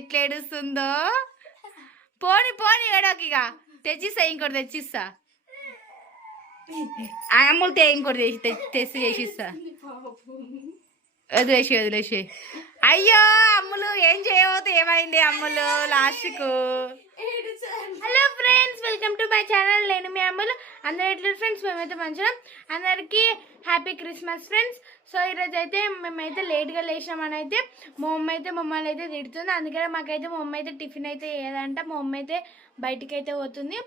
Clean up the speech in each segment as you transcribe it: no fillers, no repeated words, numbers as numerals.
ఎట్లా ఏడుస్తుందో. పోని పోని ఏడోకిగా తెచ్చిస్తా, ఇంకోటి తెచ్చిస్తా. అమ్ములు ఇంకోటి తెచ్చి చేసిస్తా. వదిలేసి అయ్యో అమ్ములు ఏం చేయబోతే ఏమైంది అమ్ములు లాస్ట్కు. Hello friends, welcome to my channel. నేను మీ అమ్ములు. అందరు ఎట్లా ఫ్రెండ్స్? మేమైతే మంచిగా. అందరికీ హ్యాపీ క్రిస్మస్ ఫ్రెండ్స్. సో ఈరోజు అయితే మేమైతే లేట్గా లేచినామని అయితే మా మమ్మీ అయితే మమ్మల్ని అయితే తిడుతుంది. అందుకనే మాకైతే మా మమ్మీ అయితే టిఫిన్ అయితే వేయదంట. మా మమ్మీ అయితే బయటికి అయితే పోతుంది.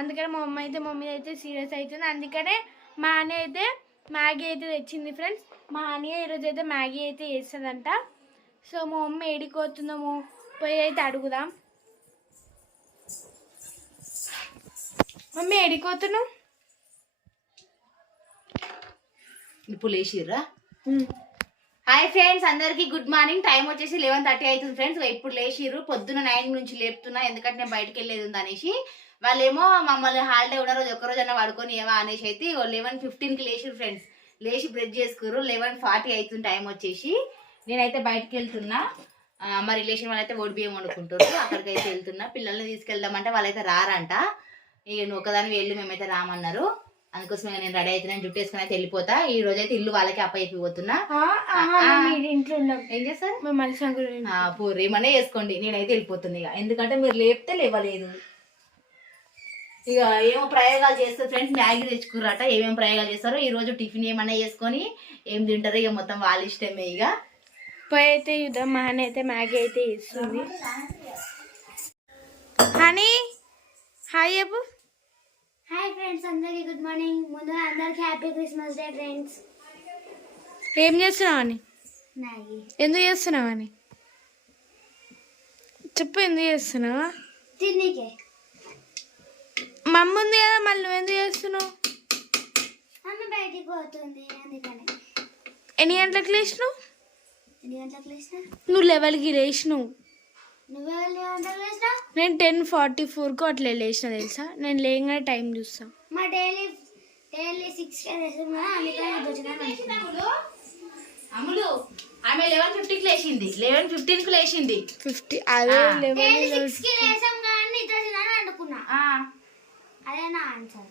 అందుకనే మా మమ్మీ అయితే సీరియస్ అవుతుంది. అందుకనే మా అన్నయ్య అయితే మ్యాగీ అయితే తెచ్చింది ఫ్రెండ్స్. మా అన్నయ్య ఈరోజు అయితే మ్యాగీ అయితే వేస్తుందంట. సో మా మమ్మీ ఏడిపోతుందేమో పోయి అయితే అడుగుదాం. మమ్మీ ఏడిపోతున్నావు? ఇప్పుడు లేచిర్రా? హాయ్ ఫ్రెండ్స్, అందరికి గుడ్ మార్నింగ్. టైం వచ్చేసి 11:30 అవుతుంది ఫ్రెండ్స్. ఇప్పుడు లేచిర్రు. పొద్దున్న 9 నుంచి లేపుతున్నా, ఎందుకంటే నేను బయటకు వెళ్ళేది ఉంది అనేసి. వాళ్ళేమో మమ్మల్ని హాలిడే ఉన్న రోజు ఒక్కరోజన్నా పడుకొని ఏమో అనేసి అయితే 11:15కి లేచిర్రు ఫ్రెండ్స్. లేచి బ్రష్ చేసుకుర్రు. 11:40 అవుతుంది టైం వచ్చేసి. నేనైతే బయటకు వెళ్తున్నా. మా రిలేషన్ వాళ్ళైతే ఓడి బియ్యం వండుకుంటారు. అక్కడికి అయితే వెళ్తున్నా. పిల్లల్ని తీసుకెళ్దామంటే వాళ్ళైతే రారంట. ఇక నువ్వు ఒకదాని వెళ్ళి మేమైతే రామన్నారు. అందుకోసం నేను రెడీ అవుతున్నా, జుట్టు వేసుకుని అయితే వెళ్ళిపోతా. ఈ రోజు అయితే ఇల్లు వాళ్ళకి అప్పయిపోతున్నా. ఏం చేస్తారు? పూరి మనే వేసుకోండి, నేనైతే వెళ్ళిపోతుంది. ఇక ఎందుకంటే మీరు లేపితే లేవలేదు. ఇక ఏమో ప్రయోగాలు చేస్తారు ఫ్రెండ్స్. మ్యాగీ తెచ్చుకుర్రట. ఏమేమి ప్రయోగాలు చేస్తారో ఈ రోజు టిఫిన్ ఏమన్నా చేసుకొని ఏం తింటారో ఇక మొత్తం వాళ్ళ ఇష్టమే. ఇక పోయి అయితే యుద్ధం మా అని అయితే మ్యాగీ అయితే ఇస్తుంది. హనీ హాయ్ చెప్పు. హాయ్ ఫ్రెండ్స్, అందరికి గుడ్ మార్నింగ్. ముందుగా అందరికి హ్యాపీ క్రిస్మస్ డే ఫ్రెండ్స్. ఏం చేస్తున్నావు అని? మ్యాగీ. ఎందుకు చేస్తున్నావు అని చెప్పు. ఎందుకు చేస్తున్నావా? తిన్నీకే. మమ్మ ఉంది కదా, మళ్ళీ నువ్వు ఎందుకు చేస్తున్నావు? అమ్మ బయటికి పోతుంది అందుకని. ఎన్ని గంటలకు లేచినావు? ఎన్ని గంటలకు లేచినా? నువ్వు 11కి లేచినావు. నువ్వెవరు గంటలకు లేచినా? నేను 10:44కు అట్లా లేచిన తెలుసా. నేను లేగానే టైం చూస్తా. మా డైలీ 6కే లేస్తున్నా, అందుకని వచ్చినా. అమ్ములు ఆమె 11:50కి లేచింది. 11:15కి లేచింది. 50 అదే 6కి లేసాం కానీ ఇద్దరు అనుకున్నా. అదే నా ఆన్సర్.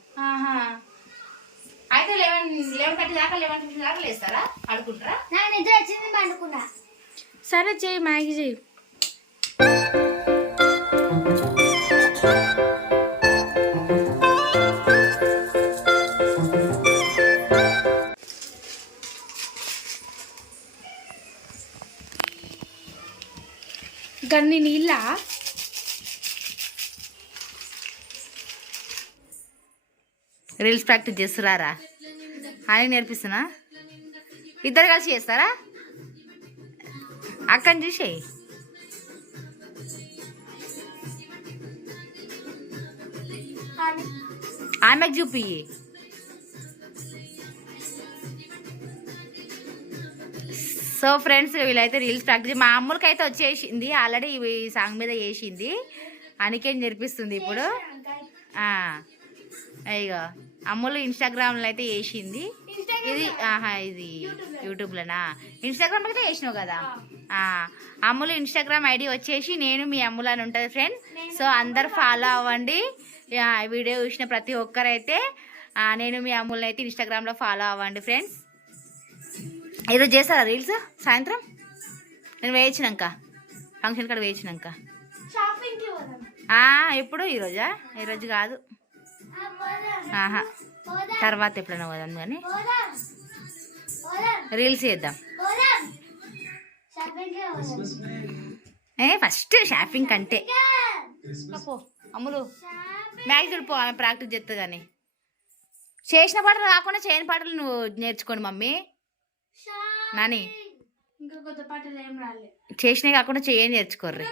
అయితే 11:30 దాకా 11:50 దాకా లేస్తారా? అడుకుంటారా? నాకు నిద్ర వచ్చింది అనుకున్నా. సరే చేయి, మ్యాగీ చేయి. గన్ని నీళ్ళ రీల్స్ ప్రాక్టీస్ చేస్తున్నారా అని నేర్పిస్తున్నా. ఇద్దరు కలిసి చేస్తారా? అక్కని చూసే ఆమెకు చూపి. సో ఫ్రెండ్స్, వీళ్ళైతే రీల్స్ ప్రాక్టీస్. మా అమ్ములకి అయితే వచ్చేసింది ఆల్రెడీ. ఈ సాంగ్ మీద వేసింది, అనికేం నేర్పిస్తుంది ఇప్పుడు. అయ్యో అమ్ములు ఇన్స్టాగ్రామ్లో అయితే వేసింది. ఇది ఇది యూట్యూబ్లోనా? ఇన్స్టాగ్రామ్లో అయితే వేసినావు కదా. అమ్ములు ఇన్స్టాగ్రామ్ ఐడి వచ్చేసి నేను మీ అమ్ములు అని ఉంటుంది ఫ్రెండ్. సో అందరు ఫాలో అవ్వండి. వీడియో చూసిన ప్రతి ఒక్కరైతే నేను మీ అమ్ముల్ని అయితే ఇన్స్టాగ్రామ్లో ఫాలో అవ్వండి ఫ్రెండ్స్. ఈరోజు చేస్తారా రీల్స్? సాయంత్రం నేను వేయించినాక, ఫంక్షన్ కాడ వేయించినాక. ఎప్పుడు? ఈరోజా? ఈరోజు కాదు, తర్వాత ఎప్పుడైనా పోదాం. కానీ రీల్స్ చేద్దాం. ఫస్ట్ షాపింగ్ కంటే అమ్ములు మ్యాగీ చూడిపో. ఆమె ప్రాక్టీస్ చేస్తుంది. కానీ చేసిన పాటలు కాకుండా చేయని పాటలు నువ్వు నేర్చుకోండి మమ్మీ. నాని చేసినవి కాకుండా చేయని నేర్చుకోర్రి.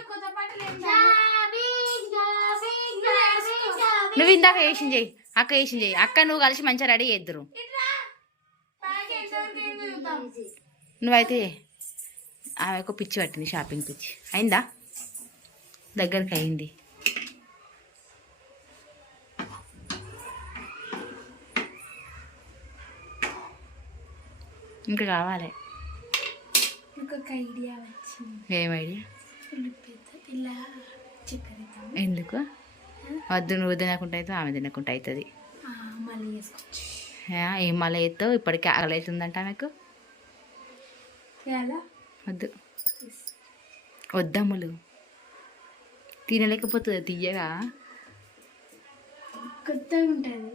నువ్వు ఇందాక వేసింది చెయ్యి, అక్క వేసింది చెయ్యి. అక్క నువ్వు కలిసి మంచిగా రెడీ చేద్దరు. నువ్వైతే ఆమె ఒక పిచ్చి పట్టింది, షాపింగ్ పిచ్చి. అయిందా? దగ్గరికి అయింది. ఇంకా కావాలి. ఇంకొక ఐడియా వచ్చింది. ఏం ఐడియా? ఫుల్ పెద్దది. ఇలా చక్కెర ఎందుకు వద్దు నువ్వు తినకుండా అయితే ఆమె తినకుండా అవుతుంది. మళ్ళీ వేసుకోవచ్చు. ఏం మళ్ళీ ఎత్తావు ఇప్పటికే ఆకలి అవుతుందంట ఆమెకు. వద్దు వద్దమ్ములు తినలేకపోతుంది తీయగా. కొత్తగా ఉంటుంది.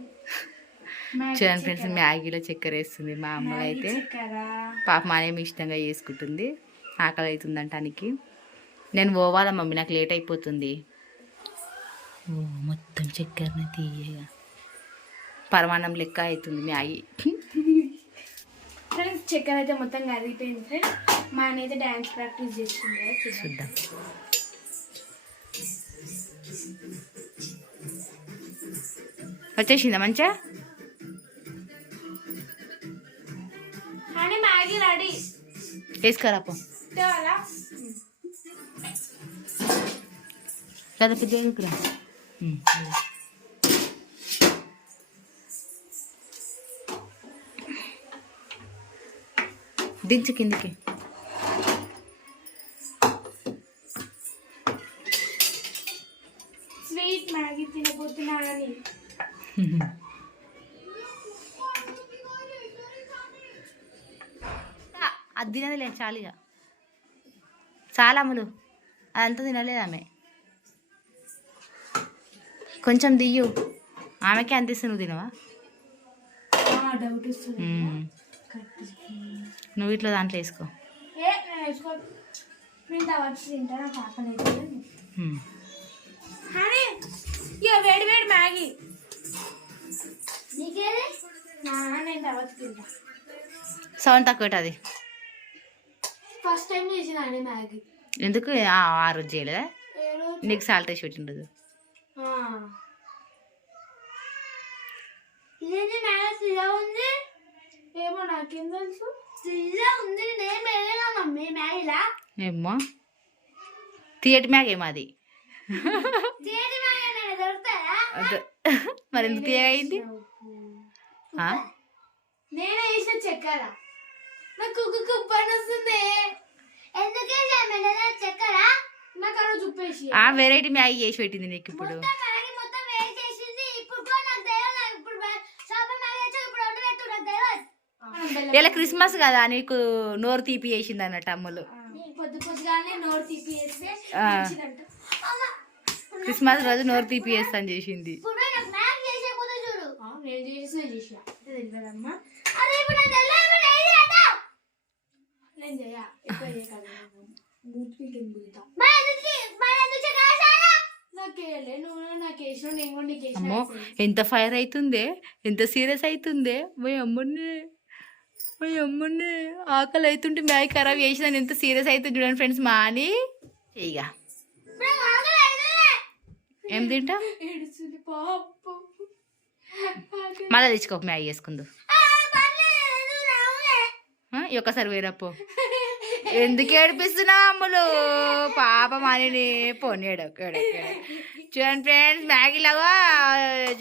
చూడండి ఫ్రెండ్స్ మ్యాగీలో చక్కెర వేస్తుంది మా అమ్మలు అయితే. పాప మానేమి ఇష్టంగా చేసుకుంటుంది. ఆకలి అవుతుందంట దానికి. నేను పోవాలా మమ్మీ నాకు లేట్ అయిపోతుంది. ఓ మొత్తం చక్కెరని తీయగా పరమాన్నం లెక్క అవుతుంది మ్యాగీ. ఫ్రెండ్స్ చక్కెర అయితే మొత్తం కరిగిపోయింది ఫ్రెండ్స్. మా ఆయన అయితే డ్యాన్స్ ప్రాక్టీస్ చేస్తుంది కదా చూద్దాం. వచ్చేసిందా మంచిగా? కానీ మ్యాగీ రెడీ. వేసుకోరాపో కదా పెద్దరా. దించు కిందికి. స్వీట్ మ్యాగీ తినబోతున్నానని. అది తినదులే చాలుగా. చాలా అమ్ములు అదంతా తినలేదు ఆమె. కొంచెం దియ్యు ఆమెకే అనిపిస్తుంది. నువ్వు తినవా? డౌట్ వస్తుంది. నువ్వు ఇట్లా దాంట్లో వేసుకో. నేను వేసుకో. నేను తర్వాత తింటా. నాకు ఆకలి అవుతుంది. ఇక వేడి వేడి మ్యాగీ నీకేది? నేను తర్వాత తింటా. సౌండ్ తక్కువ అది. ఫస్ట్ టైం చేసిన మ్యాగీ. ఎందుకు ఆ రోజు చేయలేదా? నీకు సాల్ట్ వేసి పెట్టిండదు. ఇదేంటి మ్యాగీ ఇలా ఉంది? ఏమో నాకేం తెలుసు. ఇలా ఉంది. నేను వెళ్ళా మమ్మీ మ్యాగీలా. ఏమో థియేటర్ మ్యాగ్ ఏమో అది. మరి ఎందుకు తీయగా అయింది? నేనే వేసిన చక్కెర. నాకు పని వస్తుంది. ఎందుకే చక్కెర? నాకు ఆ రోజు ఉప్పేసి ఆ వెరైటీ మ్యాగీ చేసి పెట్టింది నీకు ఇప్పుడు. ఇలా క్రిస్మస్ కదా నీకు నోరు తీపి వేసింది అన్నట్టు అమ్ములు. పొద్దు పొద్దుగానే నోరు తీపి వేస్తే క్రిస్మస్ రోజు నోరు తీపి వేస్తాను చేసింది. అమ్మో ఎంత ఫైర్ అవుతుందే, ఎంత సీరియస్ అవుతుందే. మా అమ్మని ఆకలి అవుతుంటే మ్యాగీ ఖరాబ్ చేసిన ఎంత సీరియస్ అవుతుంది చూడండి ఫ్రెండ్స్. మా అని చెయ్యిగా ఏం తింటా మళ్ళీ తెచ్చుకో మ్యాగీ వేసుకుందు. ఈ ఒక్కసారి వేరప్పో. ఎందుకు ఏడిపిస్తున్నావు అమ్ములు పాపం అని పోనీడు. చూడండి ఫ్రెండ్స్ మ్యాగీలాగా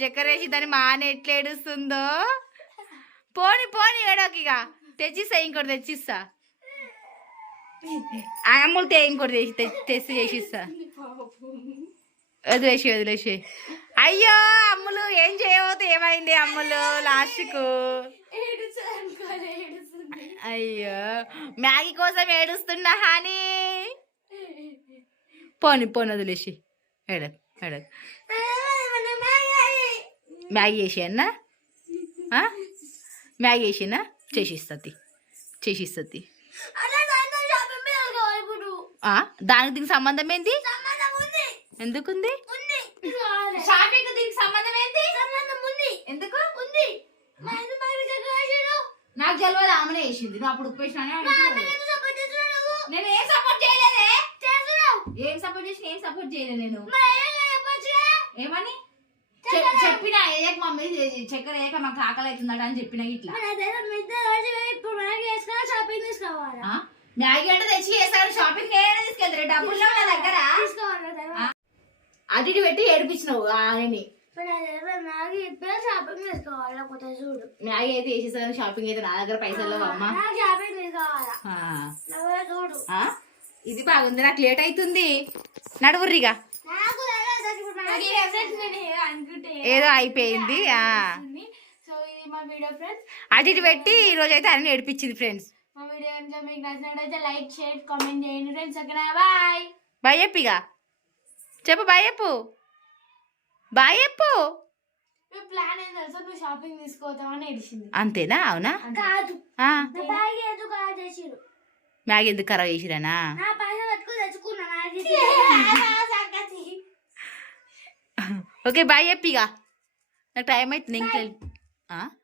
చక్కెర వేసి దాన్ని మానే ఎట్లా ఏడుస్తుందో. పోని పోని ఏడోకి ఇక తెచ్చిస్తా. ఇంకోటి తెచ్చిస్తా. అమ్ములు ఇంకోటి తెచ్చి చేసిస్తా. వదిలేసి. అయ్యో అమ్ములు ఏం చేయబోతే ఏమైంది అమ్ములు లాస్ట్కు? అయ్యో మ్యాగీ కోసం ఏడుస్తున్నా హాని. పోని వదిలేసి మ్యాగీ వేసి అన్నా మ్యాగీ వేసినా చేసిస్తుంది. దానికి దీనికి సంబంధం ఏంటి? ఎందుకుంది? షాపింగ్ దీనికి సంబంధం ఏంటి? ఎందుకు ఉంది? నాకు తెలియదు. ఆమెనే వేసింది. నువ్వు అప్పుడు ఉప్పేసిన నేను ఏం సపోర్ట్ చేయలేదే. ఏం సపోర్ట్ చేయలేదు నేను. ఏమని చెప్పిన ఏక మమ్మీ చక్కెర ఏక మాకు ఆకలి అవుతుందట అని చెప్పిన. ఇట్లా మ్యాగీ అంటే తెచ్చి చేస్తారు. షాపింగ్ ఏమైనా తీసుకెళ్తారు. డబ్బులు నా దగ్గర అటు ఇటు పెట్టి ఏడిపించినావు ఆయన్ని. మ్యాగీ అయితే వేసేసాను. షాపింగ్ అయితే నా దగ్గర పైసలు అమ్మ. ఇది బాగుంది, నాకు లేట్ అవుతుంది. నడువుర్రిగా. నాకు తెలియదు ఇప్పుడు నాకు అనుకుంటే ఏదో అయిపోయింది. సో ఇది మా వీడియో ఫ్రెండ్స్. అటు ఇటు పెట్టి ఈ రోజు అయితే అన్ని ఏడిపించింది ఫ్రెండ్స్. మా వీడియో కనుక మీకు నచ్చినట్లయితే లైక్ షేర్ కామెంట్ చేయండి ఫ్రెండ్స్. ఓకేనా, బాయ్. బాయ్ చెప్పిగా, చెప్పు బాయ్ చెప్పు, బాయ్ చెప్పు. ప్లాన్ ఏం తెలుసా, నువ్వు షాపింగ్ తీసుకోతావని ఏడిచింది. అంతేనా? అవునా? కాదు ఆ, బ్యాగ్ ఎందుకు అలా చేసిరు మ్యాగీ ఎందుకు ఖరాబ్ చేసిరానా? నా పైసలు పట్టుకుని తెచ్చుకున్నా ఓకే బాయ్ చెప్పిగా, నాకు టైం అవుతుంది ఇంట్లో.